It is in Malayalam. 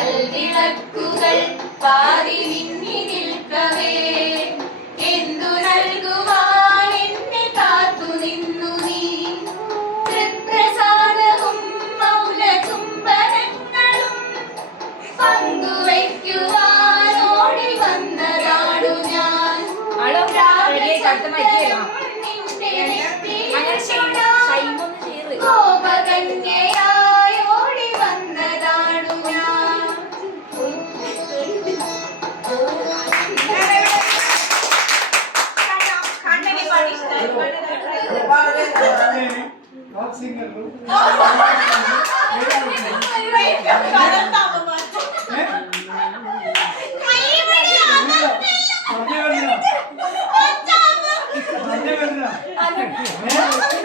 കൽവിളക്കുകൾ പാതി മിന്നി നിൽക്കവേ എന്തു നൽകുവാൻ എന്നെ കാത്തു നിന്നു നീ തൃപ്രസാദവും മൗലചുംബനങ്ങളും പങ്കുവയ്ക്കുവാൻ ഓടി വന്നതാണു ഞാൻ നിന്റെ സിംഗറിലും പറഞ്ഞ പറഞ്ഞ പറഞ്ഞ